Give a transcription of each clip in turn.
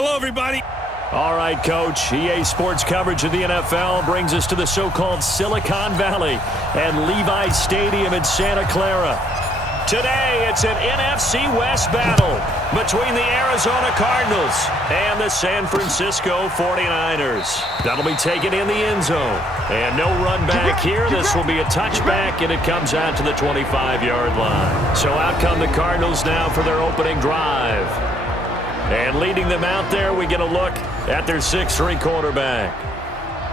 Hello, everybody. All right, Coach. EA Sports coverage of the NFL brings us to the so-called Silicon Valley and Levi's Stadium in Santa Clara. Today, it's an NFC West battle between the Arizona Cardinals and the San Francisco 49ers. That'll be taken in the end zone. And no run back here. This will be a touchback, and it comes out to the 25-yard line. So out come the Cardinals now for their opening drive. And leading them out there, we get a look at their 6'3" quarterback.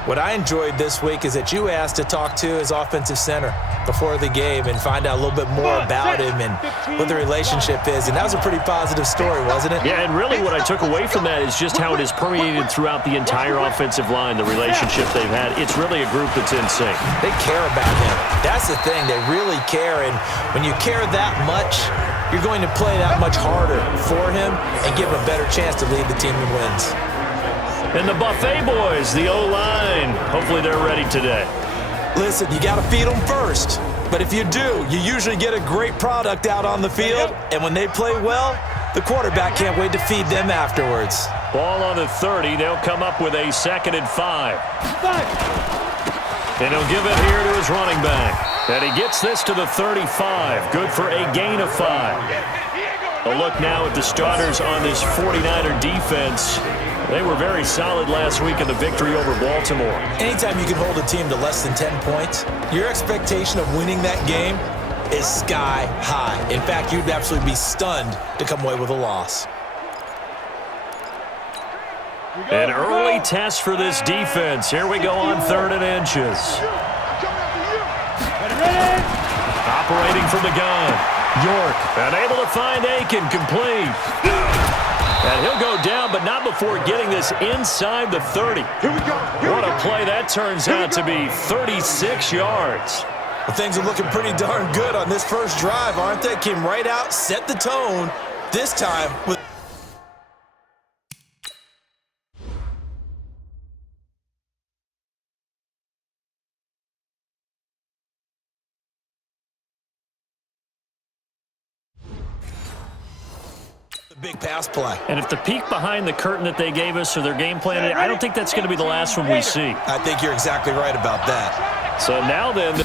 What I enjoyed this week is that you asked to talk to his offensive center before the game and find out a little bit more about him and what the relationship is. And that was a pretty positive story, wasn't it? Yeah, and really what I took away from that is just how it has permeated throughout the entire offensive line, the relationship they've had. It's really a group that's in sync. They care about him. That's the thing. They really care. And when you care that much, you're going to play that much harder for him and give him a better chance to lead the team in wins. And the Buffet boys, the O-line, hopefully they're ready today. Listen, you got to feed them first. But if you do, you usually get a great product out on the field. And when they play well, the quarterback can't wait to feed them afterwards. Ball on the 30. They'll come up with a 2nd and 5. And he'll give it here to his running back. And he gets this to the 35. Good for a gain of 5. A look now at the starters on this 49er defense. They were very solid last week in the victory over Baltimore. Anytime you can hold a team to less than 10 points, your expectation of winning that game is sky high. In fact, you'd absolutely be stunned to come away with a loss. An early test for this defense. Here we go on 3rd and inches. Operating from the gun. York, unable to find Aiken, complete. And he'll go down, but not before getting this inside the 30. What a play that turns out to be, 36 yards. Well, things are looking pretty darn good on this first drive, aren't they? Came right out, set the tone, this time with big pass play. And if the peek behind the curtain that they gave us or their game plan, I don't think that's going to be the last one we see. I think you're exactly right about that. So now then...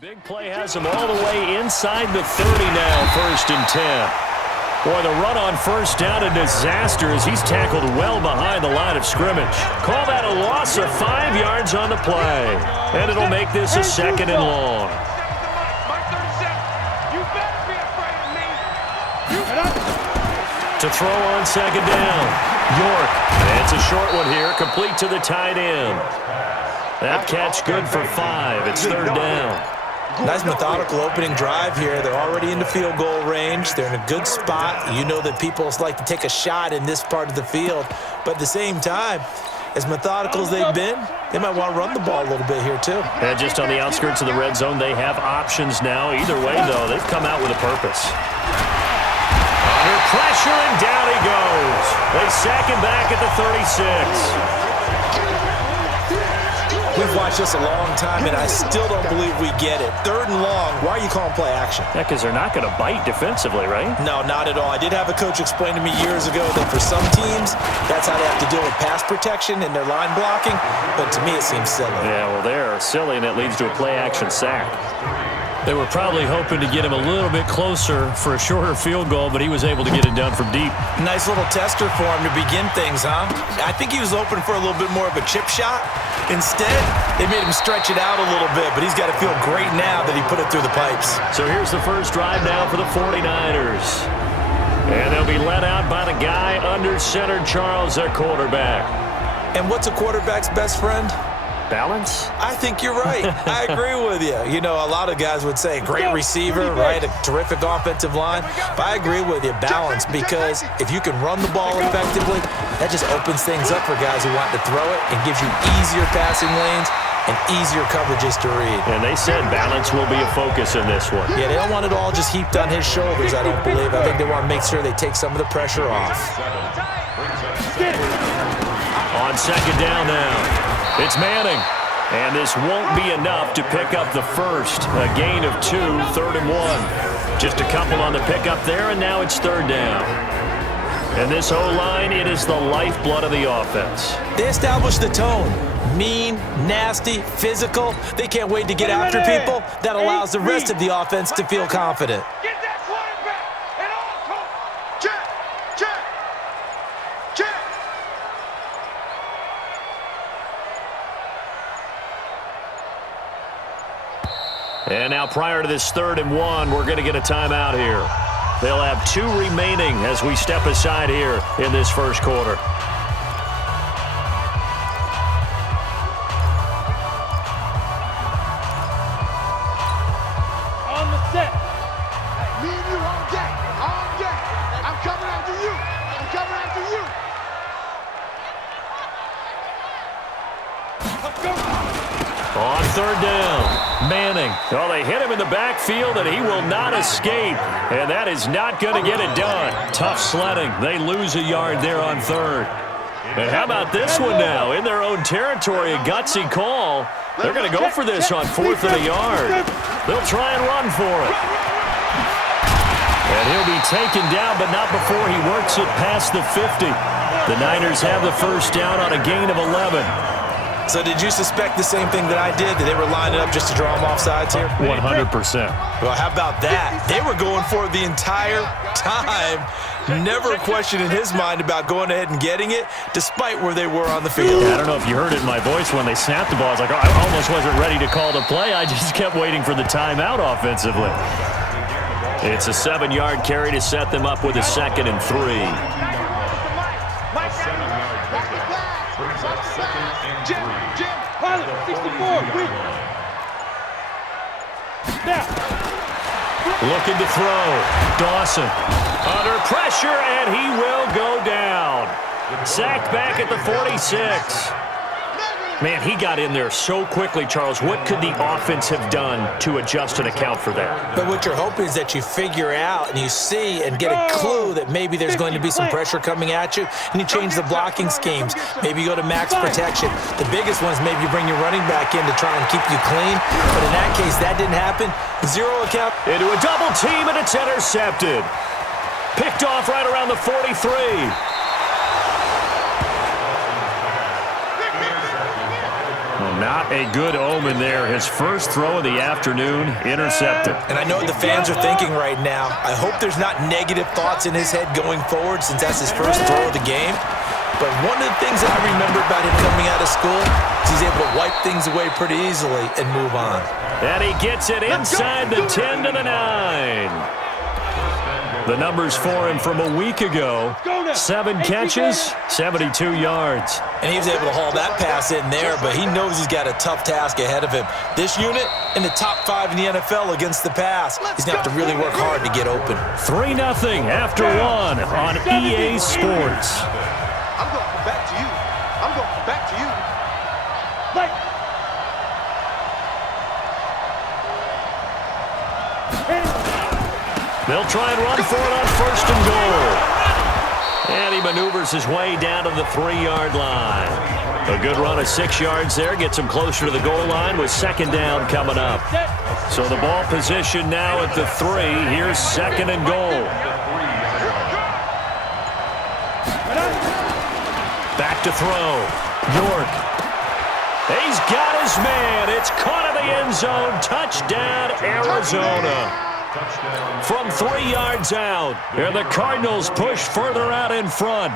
Big play has him all the way inside the 30 now, 1st and 10. Boy, the run on 1st down a disaster as he's tackled well behind the line of scrimmage. Call that a loss of 5 yards on the play. And it'll make this a 2nd and long. To throw on 2nd down. York. And it's a short one here, complete to the tight end. That catch good for 5. It's 3rd down. Nice methodical opening drive here. They're already into field goal range. They're in a good spot. You know that people like to take a shot in this part of the field. But at the same time, as methodical as they've been, they might want to run the ball a little bit here too. And just on the outskirts of the red zone, they have options now. Either way, though, they've come out with a purpose. Under pressure, and down he goes. They sack him back at the 36. We've watched this a long time, and I still don't believe we get it. 3rd and long, why are you calling play action? Yeah, because they're not going to bite defensively, right? No, not at all. I did have a coach explain to me years ago that for some teams, that's how they have to deal with pass protection and their line blocking, but to me it seems silly. Yeah, well, they're silly, and it leads to a play-action sack. They were probably hoping to get him a little bit closer for a shorter field goal, but he was able to get it done from deep. Nice little tester for him to begin things, huh? I think he was open for a little bit more of a chip shot. Instead, they made him stretch it out a little bit, but he's got to feel great now that he put it through the pipes. So here's the first drive now for the 49ers. And they'll be led out by the guy under center, Charles, their quarterback. And what's a quarterback's best friend? Balance? I think you're right. I agree with you. You know, a lot of guys would say great receiver, right? A terrific offensive line. But I agree with you, balance, because if you can run the ball effectively, that just opens things up for guys who want to throw it and gives you easier passing lanes and easier coverages to read. And they said balance will be a focus in this one. Yeah, they don't want it all just heaped on his shoulders, I don't believe. I think they want to make sure they take some of the pressure off. On second down now, it's Manning. And this won't be enough to pick up the first. A gain of 2, 3rd and 1. Just a couple on the pickup there, and now it's 3rd down. And this O-line, it is the lifeblood of the offense. They established the tone. Mean, nasty, physical. They can't wait to get after people. That allows the rest of the offense to feel confident. Get that quarterback at all costs. Check, check, check. And now prior to this 3rd and 1, we're going to get a timeout here. They'll have 2 remaining as we step aside here in this first quarter. On the set. Me and you on deck. On deck. I'm coming after you. I'm coming after you. Let's go. On 3rd down, Manning. Oh, they hit him in the backfield, and he will not escape. And that is not going to get it done. Tough sledding. They lose a yard there on 3rd. And how about this one now? In their own territory, a gutsy call. They're going to go for this on 4th and a yard. They'll try and run for it. And he'll be taken down, but not before he works it past the 50. The Niners have the first down on a gain of 11. So did you suspect the same thing that I did, that they were lining up just to draw them off sides here? 100%. Well, how about that? They were going for it the entire time. Never a question in his mind about going ahead and getting it, despite where they were on the field. Yeah, I don't know if you heard it in my voice when they snapped the ball. I was like, oh, I almost wasn't ready to call the play. I just kept waiting for the timeout offensively. It's a 7-yard carry to set them up with a 2nd and 3. Jim, pilot, 64, weak. Now. Looking to throw. Dawson under pressure, and he will go down. Sacked back at the 46. Man, he got in there so quickly, Charles. What could the offense have done to adjust and account for that? But what you're hoping is that you figure out and you see and get a clue that maybe there's going to be some pressure coming at you, and you change the blocking schemes. Maybe you go to max protection. The biggest one is maybe you bring your running back in to try and keep you clean. But in that case, that didn't happen. 0 account. Into a double team, and it's intercepted. Picked off right around the 43. Not a good omen there. His first throw of the afternoon, intercepted. And I know what the fans are thinking right now. I hope there's not negative thoughts in his head going forward, since that's his first throw of the game. But one of the things that I remember about him coming out of school is he's able to wipe things away pretty easily and move on. And he gets it inside the 10 to the 9. The numbers for him from a week ago: 7 catches, 72 yards. And he was able to haul that pass in there, but he knows he's got a tough task ahead of him. This unit in the top 5 in the NFL against the pass. He's going to have to really work hard to get open. 3-0 after 1 on EA Sports. I'm going to come back to you. I'm going to come back to you. They'll try and run for it on 1st and goal. And he maneuvers his way down to the 3-yard line. A good run of 6 yards there gets him closer to the goal line with 2nd down coming up. So the ball position now at the 3. Here's 2nd and goal. Back to throw. York. He's got his man. It's caught in the end zone. Touchdown, Arizona. From 3 yards out. And the Cardinals push further out in front.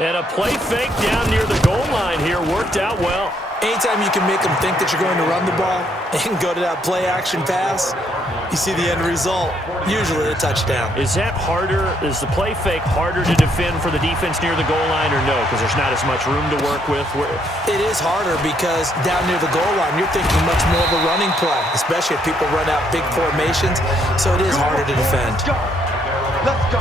And a play fake down near the goal line here worked out well. Anytime you can make them think that you're going to run the ball and go to that play-action pass, you see the end result, usually a touchdown. Is that harder? Is the play fake harder to defend for the defense near the goal line, or no? Because there's not as much room to work with? It is harder because down near the goal line, you're thinking much more of a running play, especially if people run out big formations. So it is harder to defend. Let's go.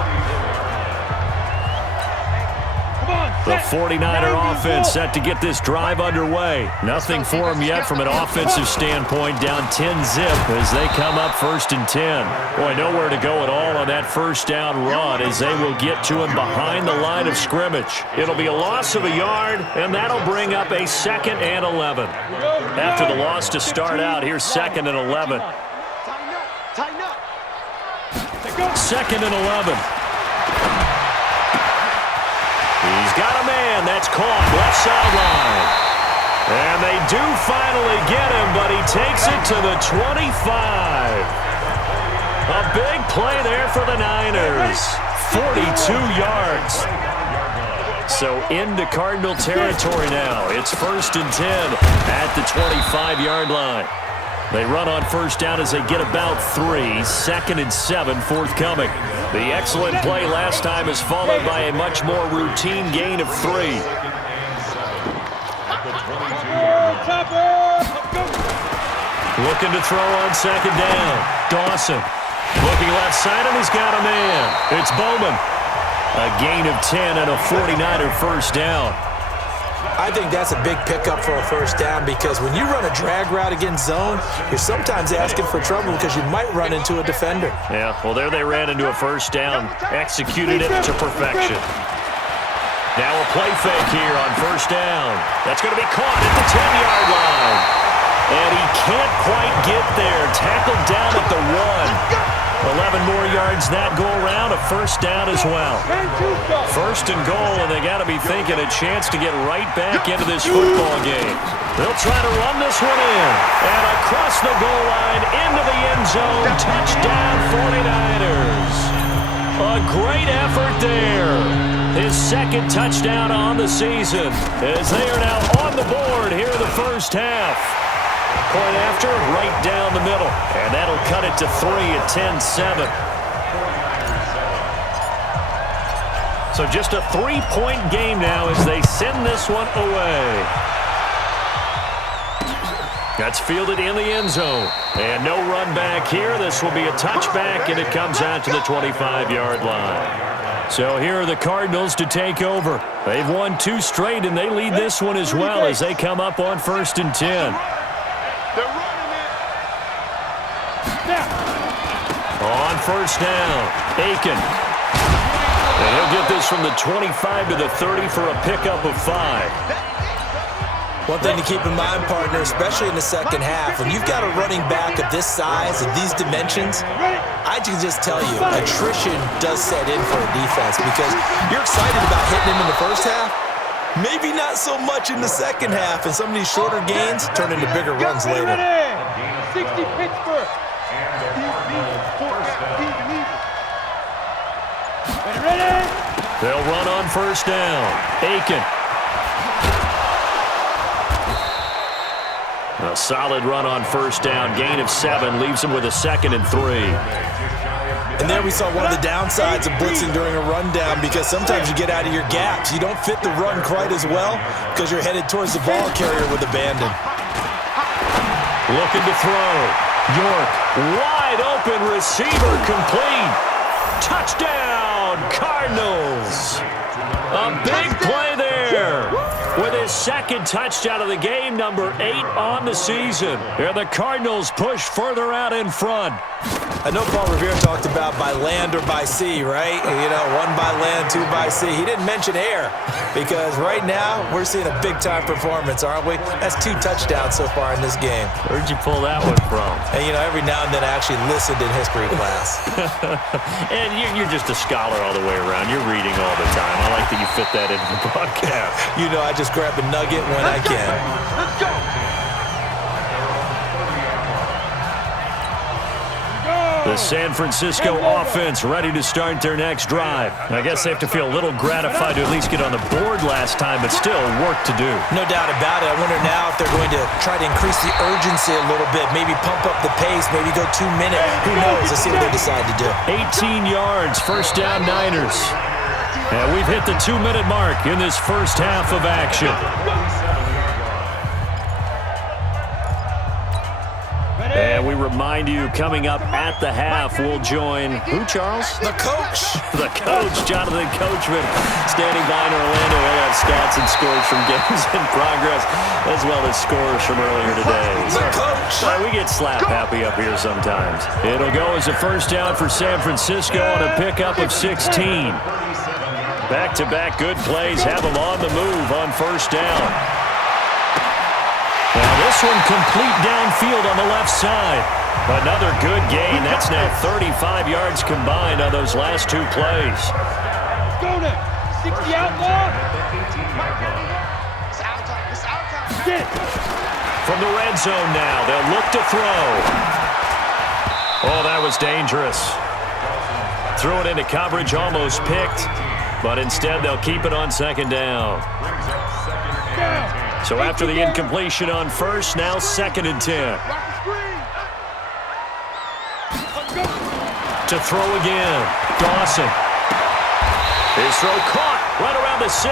Come on. The 49er offense set to get this drive underway. Nothing for them yet from an offensive standpoint, down 10-zip as they come up 1st and 10. Boy, nowhere to go at all on that first down run as they will get to him behind the line of scrimmage. It'll be a loss of a yard, and that'll bring up a 2nd and 11. After the loss to start out, here's 2nd and 11. Tighten up. 2nd and 11. He's got a man. That's caught. Left sideline. And they do finally get him, but he takes it to the 25. A big play there for the Niners. 42 yards. So into Cardinal territory now. It's 1st and 10 at the 25-yard line. They run on first down as they get about 3. 2nd and 7 forthcoming. The excellent play last time is followed by a much more routine gain of 3. Looking to throw on 2nd down. Dawson looking left side, and he's got a man. It's Bowman. A gain of 10 and a 49er first down. I think that's a big pickup for a first down because when you run a drag route against zone, you're sometimes asking for trouble because you might run into a defender. Yeah, well, there they ran into a first down, executed it to perfection. Now a play fake here on first down. That's going to be caught at the 10-yard line. And he can't quite get there. Tackled down at the 1. 11 more yards that go around, a first down as well. 1st and goal, and they got to be thinking a chance to get right back into this football game. They'll try to run this one in. And across the goal line, into the end zone, touchdown 49ers. A great effort there. His 2nd touchdown on the season as they are now on the board here in the first half. Point after, right down the middle. And that'll cut it to 3 at 10-7. So just a 3-point game now as they send this one away. That's fielded in the end zone. And no run back here. This will be a touchback, and it comes out to the 25-yard line. So here are the Cardinals to take over. They've won 2 straight, and they lead this one as well as they come up on 1st and 10. On first down, Aiken. And he'll get this from the 25 to the 30 for a pickup of 5. One thing to keep in mind, partner, especially in the second half, when you've got a running back of this size, of these dimensions, I can just tell you, attrition does set in for a defense because you're excited about hitting him in the first half. Maybe not so much in the second half, and some of these shorter gains turn into bigger runs later. 60 Pittsburgh. Ready? They'll run on first down. Aiken. A solid run on first down. Gain of 7 leaves him with a 2nd and 3. And there we saw one of the downsides of blitzing during a rundown because sometimes you get out of your gaps. You don't fit the run quite as well because you're headed towards the ball carrier with abandon. Looking to throw. York, wide open receiver, complete. Touchdown, Cardinals. A big play there with his 2nd touchdown of the game, number 8 on the season. And the Cardinals push further out in front. I know Paul Revere talked about by land or by sea, right? You know, 1 by land, 2 by sea. He didn't mention air because right now we're seeing a big-time performance, aren't we? That's 2 touchdowns so far in this game. Where'd you pull that one from? And, you know, every now and then I actually listened in history class. And you're just a scholar all the way around. You're reading all the time. I like that you fit that into the broadcast. You know, I just grab a nugget when I can. Let's go. The San Francisco offense ready to start their next drive. I guess they have to feel a little gratified to at least get on the board last time, but still work to do. No doubt about it. I wonder now if they're going to try to increase the urgency a little bit, maybe pump up the pace, maybe go 2-minute. Who knows? Let's see what they decide to do. 18 yards, first down Niners. And we've hit the 2-minute mark in this first half of action. And we remind you, coming up at the half, we'll join who, Charles? The coach. The coach, Jonathan Coachman, standing by in Orlando. We'll have stats and scores from games in progress, as well as scores from earlier today. The coach. We get slap happy up here sometimes. It'll go as a first down for San Francisco on a pickup of 16. Back-to-back good plays have them on the move on first down. Now this one complete downfield on the left side. Another good gain. That's now 35 yards combined on those last two plays. Go there. 60 out long. From the red zone now, they'll look to throw. Oh, that was dangerous. Threw it into coverage, almost picked, but instead they'll keep it on second down. So after the incompletion on first, now 2nd and 10. To throw again, Dawson. His throw caught right around the 6.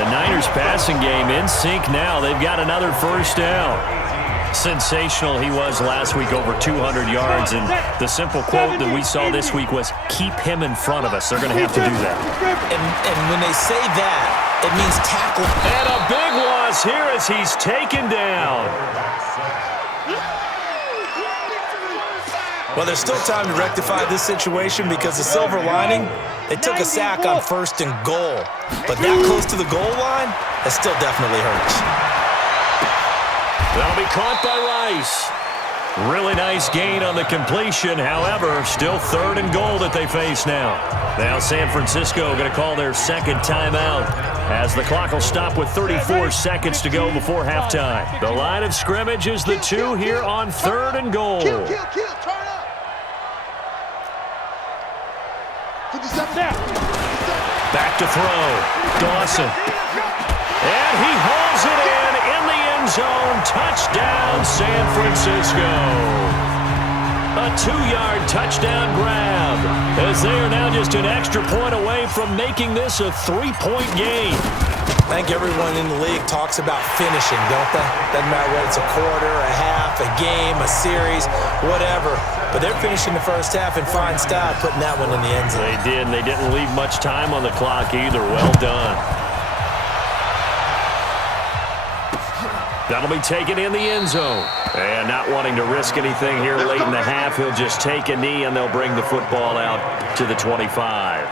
The Niners passing game in sync now. They've got another first down. Sensational he was last week, over 200 yards. And the simple quote that we saw this week was, keep him in front of us. They're going to have to do that. And when they say that, it means tackle. And a big loss here as he's taken down. Well, there's still time to rectify this situation because the silver lining, they took a sack on 1st and goal. But that close to the goal line, that still definitely hurts. That'll be caught by Rice. Really nice gain on the completion. However, still 3rd and goal that they face now. Now San Francisco going to call their second timeout as the clock will stop with 34 seconds to go before halftime. The line of scrimmage is the 2 here on 3rd and goal. Kill, turn up. 57 down. Back to throw. Dawson. And he hauls it in the end zone. Touchdown, San Francisco. A 2-yard touchdown grab as they are now just an extra point away from making this a 3-point game. I think everyone in the league talks about finishing, don't they? Doesn't matter whether it's a quarter, a half, a game, a series, whatever. But they're finishing the first half in fine style, putting that one in the end zone. They did, and they didn't leave much time on the clock either. Well done. That'll be taken in the end zone. And not wanting to risk anything here late in the half, he'll just take a knee, and they'll bring the football out to the 25.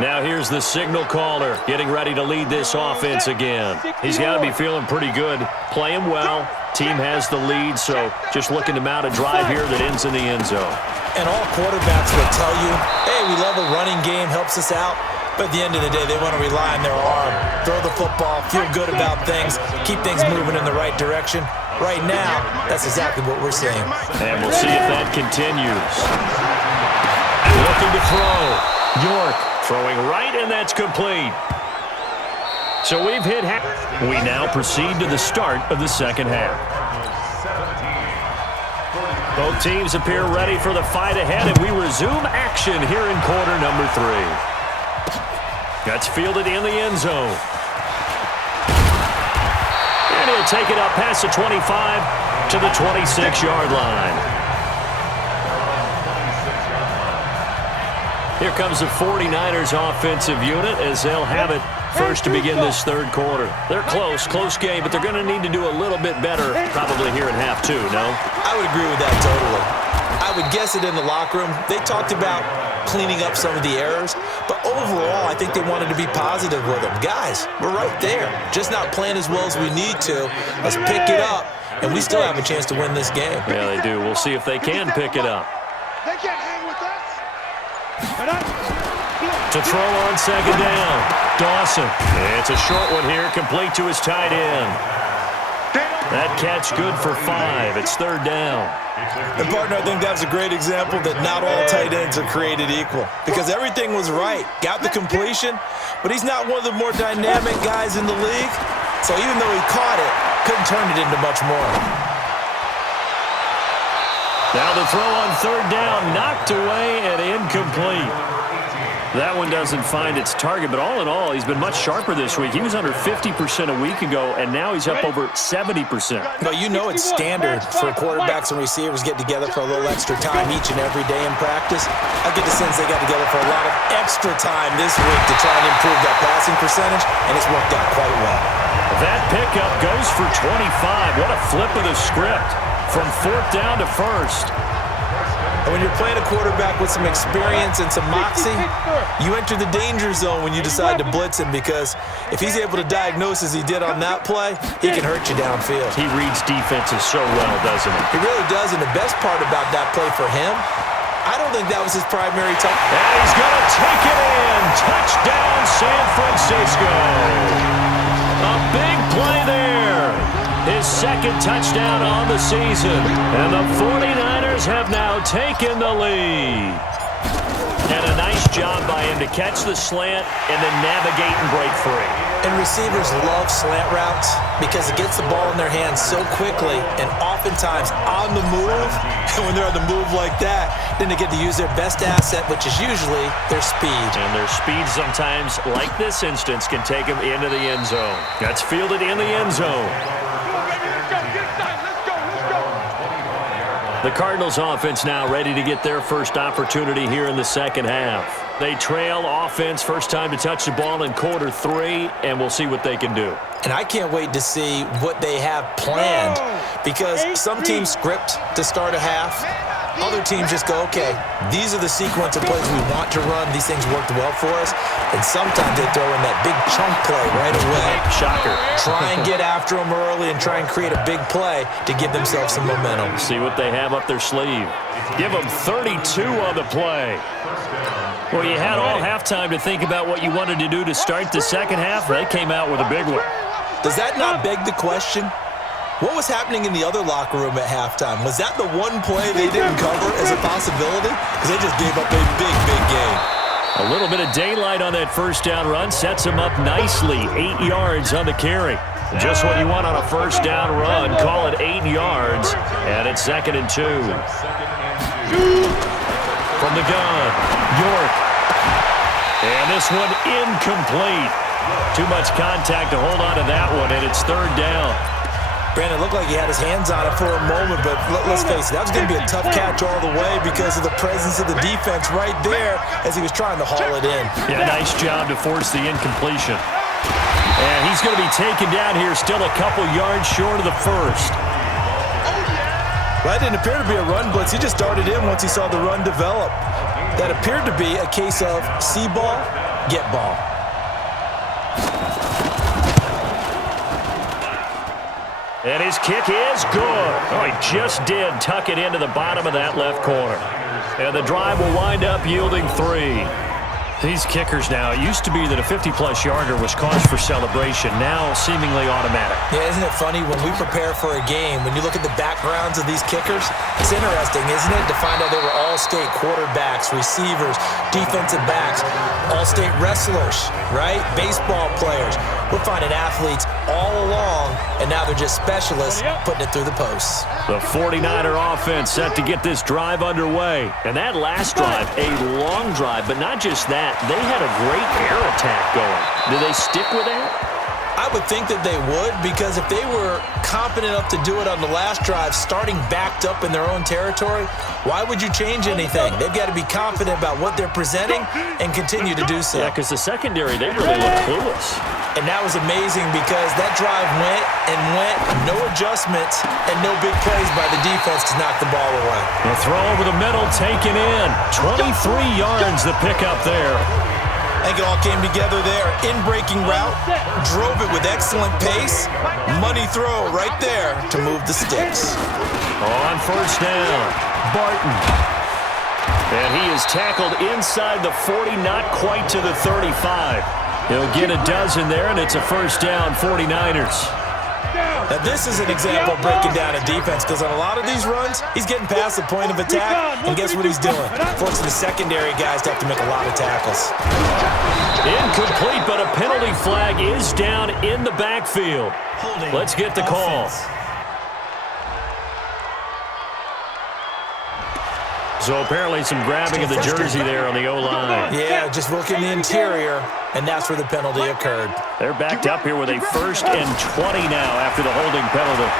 Now here's the signal caller getting ready to lead this offense again. He's got to be feeling pretty good, playing well. Team has the lead, so just looking to mount a drive here that ends in the end zone. And all quarterbacks will tell you, hey, we love a running game, helps us out. But at the end of the day, they want to rely on their arm, throw the football, feel good about things, keep things moving in the right direction. Right now, that's exactly what we're seeing. And we'll see if that continues. Looking to throw. York throwing right, and that's complete. So we've hit half. We now proceed to the start of the second half. Both teams appear ready for the fight ahead, and we resume action here in quarter number 3. That's fielded in the end zone. And he'll take it up past the 25 to the 26-yard line. Here comes the 49ers offensive unit as they'll have it first to begin this third quarter. They're close game, but they're going to need to do a little bit better probably here in half 2, no? I would agree with that totally. I would guess it in the locker room. They talked about cleaning up some of the errors, but overall, I think they wanted to be positive with them. Guys, we're right there. Just not playing as well as we need to. Let's pick it up, and we still have a chance to win this game. Yeah, they do. We'll see if they can pick it up. They can't hang with us. To throw on second down, Dawson. It's a short one here, complete to his tight end. That catch good for 5. It's third down. And, partner, I think that was a great example that not all tight ends are created equal because everything was right. Got the completion, but he's not one of the more dynamic guys in the league. So even though he caught it, couldn't turn it into much more. Now the throw on third down, knocked away and incomplete. That one doesn't find its target, but all in all, he's been much sharper this week. He was under 50% a week ago, and now he's up over 70%. Well, you know it's standard for quarterbacks and receivers get together for a little extra time each and every day in practice. I get the sense they got together for a lot of extra time this week to try and improve that passing percentage, and it's worked out quite well. That pickup goes for 25. What a flip of the script from 4th down to 1st. And when you're playing a quarterback with some experience and some moxie, you enter the danger zone when you decide to blitz him, because if he's able to diagnose as he did on that play, he can hurt you downfield. He reads defenses so well, doesn't he? He really does, and the best part about that play for him, I don't think that was his primary target. And he's going to take it in. Touchdown, San Francisco. A big play there. His 2nd touchdown on the season. And the 49ers have now taken the lead. And a nice job by him to catch the slant and then navigate and break free. And receivers love slant routes because it gets the ball in their hands so quickly and oftentimes on the move. And when they're on the move like that, then they get to use their best asset, which is usually their speed. And their speed sometimes, like this instance, can take them into the end zone. That's fielded in the end zone. The Cardinals offense now ready to get their first opportunity here in the second half. They trail offense, first time to touch the ball in quarter 3, and we'll see what they can do. And I can't wait to see what they have planned, because some teams script to start a half. Other teams just go, okay, these are the sequence of plays we want to run. These things worked well for us. And sometimes they throw in that big chunk play right away. Shocker. Try and get after them early and try and create a big play to give themselves some momentum. See what they have up their sleeve. Give them 32 on the play. Well, you had all halftime to think about what you wanted to do to start the second half. They came out with a big one. Does that not beg the question? What was happening in the other locker room at halftime? Was that the one play they didn't cover as a possibility? Because they just gave up a big, big game. A little bit of daylight on that first down run sets him up nicely. 8 yards on the carry. Just what you want on a first down run. Call it 8 yards. And it's 2nd and 2. From the gun, York. And this one incomplete. Too much contact to hold on to that one, and it's 3rd down. Brandon, it looked like he had his hands on it for a moment, but let's face it, that was going to be a tough catch all the way because of the presence of the defense right there as he was trying to haul it in. Yeah, nice job to force the incompletion. And he's going to be taken down here, still a couple yards short of the first. Well, that didn't appear to be a run blitz. He just darted in once he saw the run develop. That appeared to be a case of see ball, get ball. And his kick is good. Oh, he just did tuck it into the bottom of that left corner. And the drive will wind up yielding 3. These kickers now, it used to be that a 50-plus yarder was cause for celebration, now seemingly automatic. Yeah, isn't it funny when we prepare for a game, when you look at the backgrounds of these kickers, it's interesting, isn't it, to find out they were all-state quarterbacks, receivers, defensive backs, all-state wrestlers, right? Baseball players. We're finding athletes all along, and now they're just specialists putting it through the posts. The 49er offense set to get this drive underway. And that last drive, a long drive, but not just that. They had a great air attack going. Do they stick with that? I would think that they would, because if they were confident enough to do it on the last drive, starting backed up in their own territory, why would you change anything? They've got to be confident about what they're presenting and continue to do so. Yeah, because the secondary, they really look clueless. And that was amazing because that drive went and went, no adjustments and no big plays by the defense to knock the ball away. The throw over the middle taken in. 23 yards the pickup there. I think it all came together there. In-breaking route, drove it with excellent pace. Money throw right there to move the sticks. On first down, Barton. And he is tackled inside the 40, not quite to the 35. He'll get a dozen there, and it's a first down, 49ers. Now, this is an example of breaking down a defense, because on a lot of these runs, he's getting past the point of attack, and guess what he's doing? Forcing the secondary guys to have to make a lot of tackles. Incomplete, but a penalty flag is down in the backfield. Let's get the call. So apparently some grabbing of the jersey there on the O-line. Yeah, just look in the interior, and that's where the penalty occurred. They're backed up here with a 1st and 20 now after the holding penalty.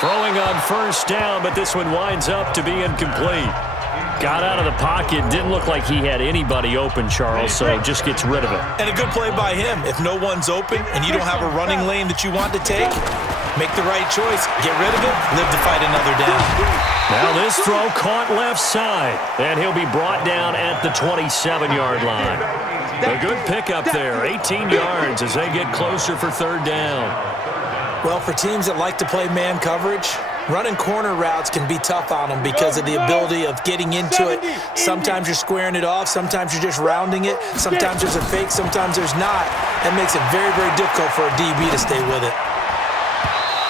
Throwing on 1st down, but this one winds up to be incomplete. Got out of the pocket. Didn't look like he had anybody open, Charles, so just gets rid of it. And a good play by him. If no one's open and you don't have a running lane that you want to take, make the right choice. Get rid of it. Live to fight another down. Now this throw caught left side, and he'll be brought down at the 27-yard line. A good pickup there, 18 yards as they get closer for 3rd down. Well, for teams that like to play man coverage, running corner routes can be tough on them because of the ability of getting into it. Sometimes you're squaring it off. Sometimes you're just rounding it. Sometimes there's a fake. Sometimes there's not. That makes it very, very difficult for a DB to stay with it.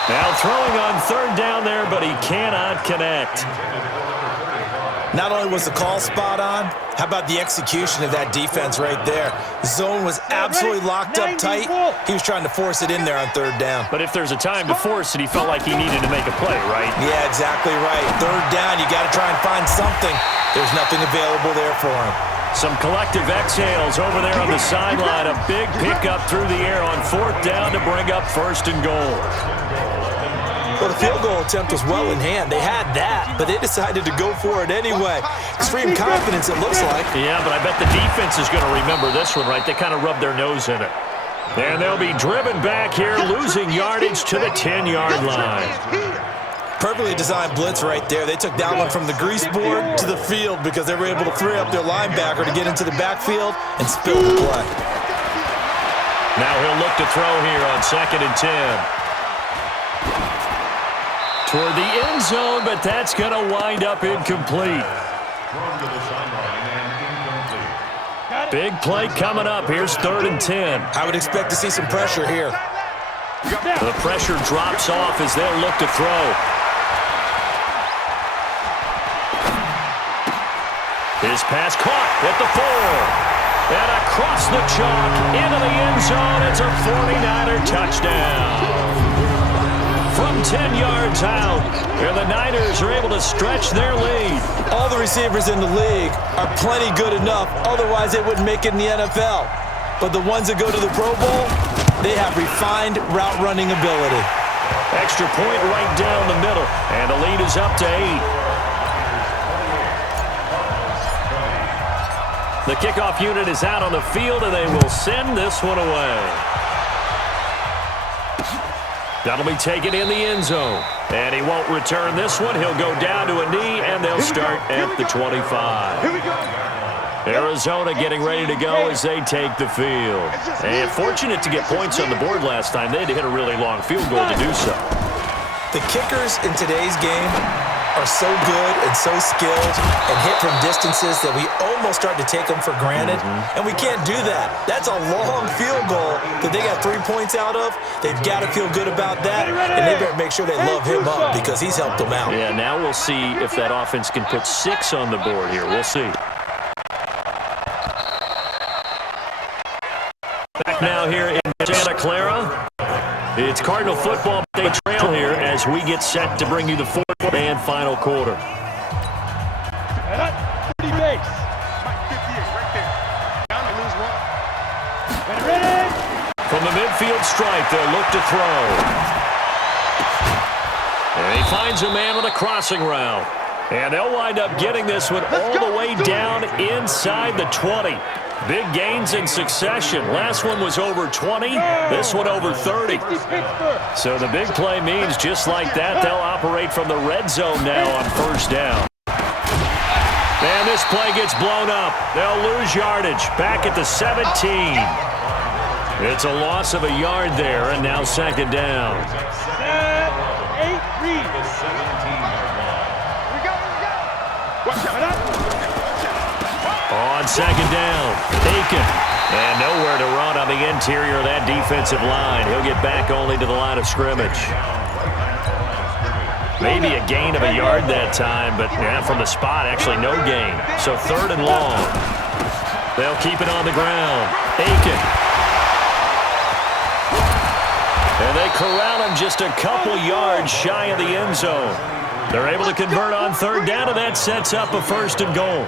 Now throwing on 3rd down there, but he cannot connect. Not only was the call spot on, how about the execution of that defense right there? Zone was absolutely locked up tight. He was trying to force it in there on 3rd down. But if there's a time to force it, he felt like he needed to make a play, right? Yeah, exactly right. 3rd down, you got to try and find something. There's nothing available there for him. Some collective exhales over there on the sideline. A big pickup through the air on 4th down to bring up 1st and goal. Well, the field goal attempt was well in hand. They had that, but they decided to go for it anyway. Extreme confidence, it looks like. Yeah, but I bet the defense is going to remember this one, right? They kind of rubbed their nose in it. And they'll be driven back here, losing yardage to the 10-yard line. Perfectly designed blitz right there. They took that one from the grease board to the field because they were able to free up their linebacker to get into the backfield and spill the play. Now he'll look to throw here on 2nd and 10. Toward the end zone, but that's going to wind up incomplete. Big play coming up. Here's 3rd and 10. I would expect to see some pressure here. The pressure drops off as they'll look to throw. His pass caught at the 4. And across the chalk into the end zone. It's a 49er touchdown. From 10 yards out, and the Niners are able to stretch their lead. All the receivers in the league are plenty good enough, otherwise they wouldn't make it in the NFL. But the ones that go to the Pro Bowl, they have refined route running ability. Extra point right down the middle, and the lead is up to 8. The kickoff unit is out on the field, and they will send this one away. That'll be taken in the end zone. And he won't return this one. He'll go down to a knee, and they'll start at the 25. Here we go. Arizona getting ready to go as they take the field. And fortunate to get points on the board last time. They had to hit a really long field goal to do so. The kickers in today's game are so good and so skilled and hit from distances that we almost start to take them for granted, and we can't do that. That's a long field goal that they got 3 points out of. They've got to feel good about that, and they better make sure they love him up because he's helped them out. Yeah, now we'll see if that offense can put 6 on the board here. We'll see. Back now here in Santa Clara. It's Cardinal football. They trail here as we get set to bring you the 4th and final quarter. Pretty base. Mike 58 right there. Down to lose one. Ready? From the midfield stripe, they'll look to throw. And he finds a man on a crossing route. And they'll wind up getting this one all the way down inside the 20. Big gains in succession. Last one was over 20. This one over 30. So the big play means just like that, they'll operate from the red zone now on 1st down. And this play gets blown up. They'll lose yardage back at the 17. It's a loss of a yard there, and now 2nd down. 8 read. On 2nd down, Aiken. And nowhere to run on the interior of that defensive line. He'll get back only to the line of scrimmage. Maybe a gain of a yard that time, but yeah, from the spot, actually no gain. So 3rd and long. They'll keep it on the ground. Aiken. And they corral him just a couple yards shy of the end zone. They're able to convert on third down, and that sets up a 1st and goal.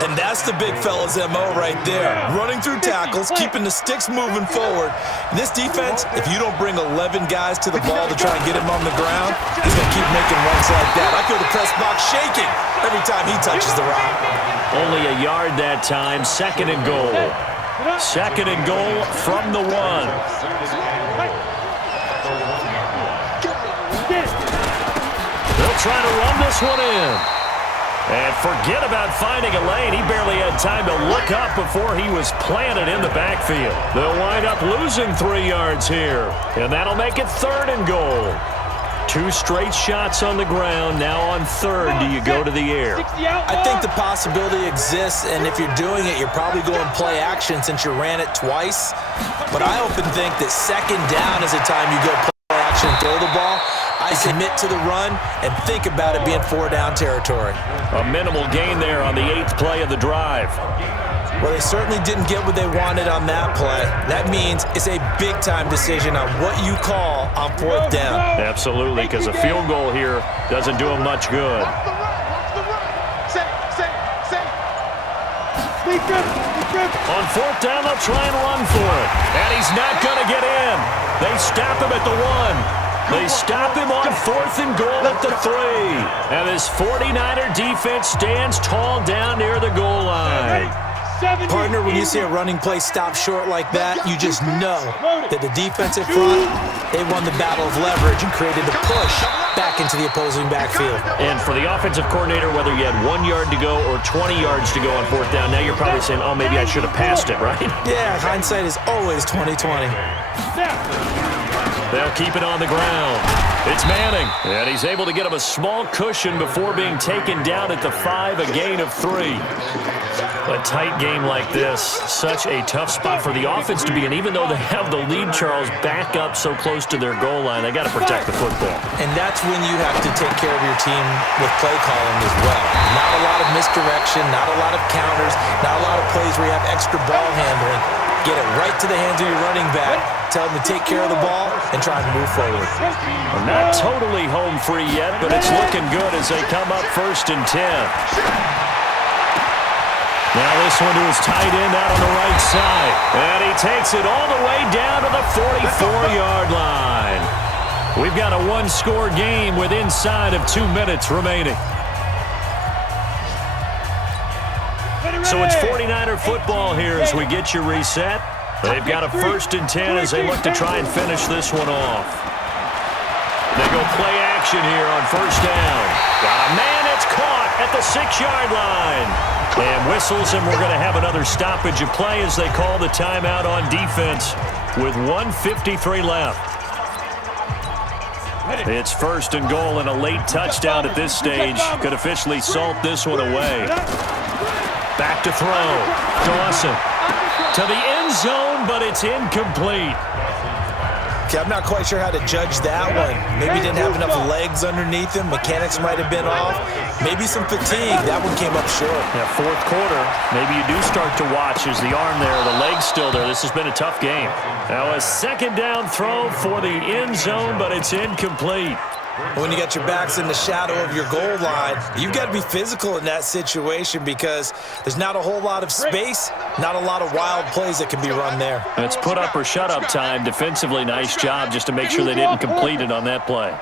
And that's the big fella's MO right there. Running through tackles, keeping the sticks moving forward. In this defense, if you don't bring 11 guys to the ball to try and get him on the ground, he's going to keep making runs like that. I feel the press box shaking every time he touches the rock. Only a yard that time, 2nd and goal. 2nd and goal from the 1. They'll try to run this one in. And forget about finding a lane. He barely had time to look up before he was planted in the backfield. They'll wind up losing 3 yards here. And that'll make it 3rd and goal. 2 straight shots on the ground. Now on 3rd, do you go to the air? I think the possibility exists, and if you're doing it, you're probably going play action since you ran it twice. But I often think that 2nd down is the time you go play action and throw the ball. I commit to the run and think about it being 4-down territory. A minimal gain there on the 8th play of the drive. Well, they certainly didn't get what they wanted on that play. That means it's a big-time decision on what you call on 4th down. Absolutely, because a field goal here doesn't do them much good. Watch the run. Say. On 4th down, they'll try and run for it. And he's not going to get in. They stop him at the 1. They stop him on 4th and goal at the 3. And this 49er defense stands tall down near the goal line. Partner, when you see a running play stop short like that, you just know that the defensive front, they won the battle of leverage and created a push back into the opposing backfield. And for the offensive coordinator, whether you had 1 yard to go or 20 yards to go on 4th down, now you're probably saying, oh, maybe I should have passed it, right? Yeah, hindsight is always 20/20. They'll keep it on the ground. It's Manning, and he's able to get him a small cushion before being taken down at the 5, a gain of 3. A tight game like this, such a tough spot for the offense to be in. Even though they have the lead, Charles, back up so close to their goal line, they got to protect the football. And that's when you have to take care of your team with play calling as well. Not a lot of misdirection, not a lot of counters, not a lot of plays where you have extra ball handling. Get it right to the hands of your running back. Tell him to take care of the ball and try and move forward. Well, not totally home free yet, but it's looking good as they come up 1st and 10. Now this one to his tight end out on the right side. And he takes it all the way down to the 44-yard line. We've got a 1-score game with inside of 2 minutes remaining. So it's 49er football here as we get you reset. They've got a 1st and 10 as they look to try and finish this one off. They go play action here on 1st down. Got a man, it's caught at the 6-yard line. And whistles, and we're going to have another stoppage of play as they call the timeout on defense with 1:53 left. It's 1st and goal, and a late touchdown at this stage could officially salt this one away. Back to throw. Dawson to the end zone, but it's incomplete. Okay, I'm not quite sure how to judge that one. Maybe he didn't have enough legs underneath him. Mechanics might have been off. Maybe some fatigue. That one came up short. Yeah, 4th quarter, maybe you do start to watch as the arm there, the leg's still there. This has been a tough game. Now a 2nd down throw for the end zone, but it's incomplete. When you got your backs in the shadow of your goal line, you've got to be physical in that situation because there's not a whole lot of space, not a lot of wild plays that can be run there. It's put up or shut up time. Defensively, nice job just to make sure they didn't complete it on that play.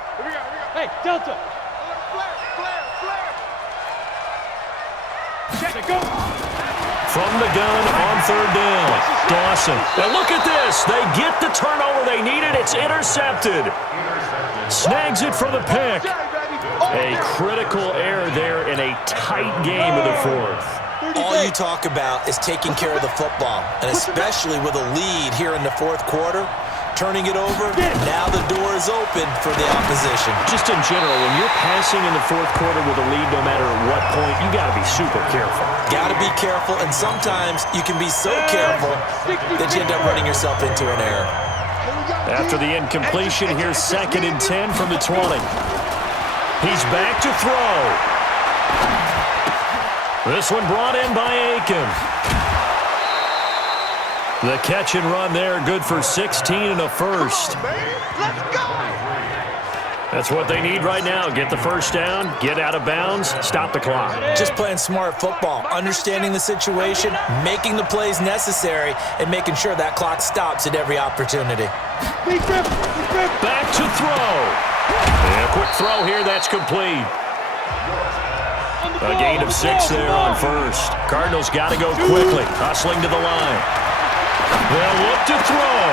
Hey, Delta. From the gun on 3rd down, Dawson. Now look at this. They get the turnover they needed. It's intercepted. Snags it for the pick. A critical error there in a tight game of the 4th. All you talk about is taking care of the football, and especially with a lead here in the 4th quarter, turning it over, now the door is open for the opposition. Just in general, when you're passing in the 4th quarter with a lead, no matter at what point, you got to be super careful. Got to be careful, and sometimes you can be so careful that you end up running yourself into an error. After the incompletion, here's 2nd and 10 from the 20. He's back to throw. This one brought in by Aiken. The catch and run there, good for 16 and a first. Let's go! That's what they need right now. Get the first down, get out of bounds, stop the clock. Just playing smart football, understanding the situation, making the plays necessary, and making sure that clock stops at every opportunity. Back to throw. And a quick throw here, that's complete. A gain of 6 there on first. Cardinals got to go quickly, hustling to the line. They'll look to throw.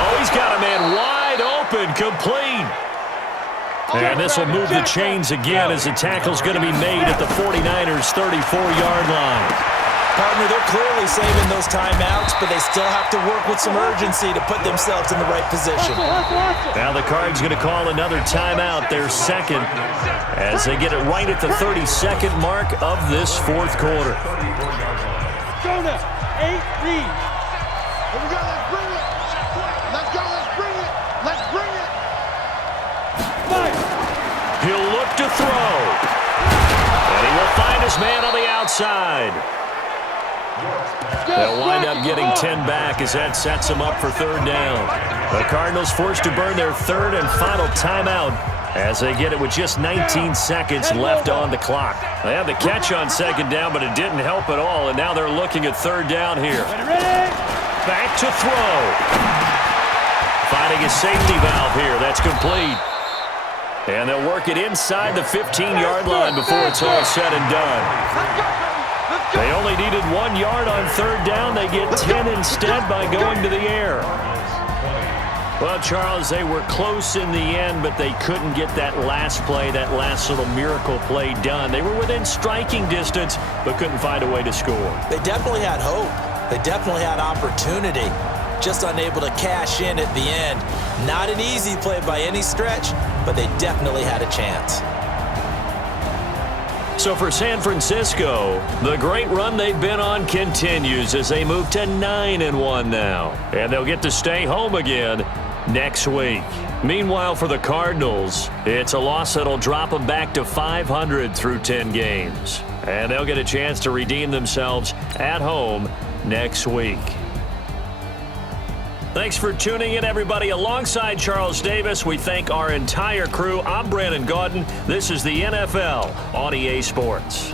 Oh, he's got a man wide open, complete. And this will move the chains again as the tackle's going to be made at the 49ers' 34-yard line. Partner, they're clearly saving those timeouts, but they still have to work with some urgency to put themselves in the right position. Now the Cards going to call another timeout, their second, as they get it right at the 32nd mark of this fourth quarter. Jonah, 8 reads. Here we go, let's bring it. Let's go, let's bring it. Let's bring it. He'll look to throw. And he will find his man on the outside. They'll wind up getting 10 back as that sets them up for third down. The Cardinals forced to burn their third and final timeout as they get it with just 19 seconds left on the clock. They had the catch on second down, but it didn't help at all, and now they're looking at third down here. Back to throw. Finding a safety valve here. That's complete. And they'll work it inside the 15-yard line before it's all said and done. They only needed 1 yard on third down. They get 10 instead by going to the air. Well, Charles, they were close in the end, but they couldn't get that last play, that last little miracle play done. They were within striking distance, but couldn't find a way to score. They definitely had hope. They definitely had opportunity. Just unable to cash in at the end. Not an easy play by any stretch, but they definitely had a chance. So for San Francisco, the great run they've been on continues as they move to 9-1 now. And they'll get to stay home again next week. Meanwhile, for the Cardinals, it's a loss that'll drop them back to 500 through 10 games. And they'll get a chance to redeem themselves at home next week. Thanks for tuning in, everybody. Alongside Charles Davis, we thank our entire crew. I'm Brandon Gaudin. This is the NFL on EA Sports.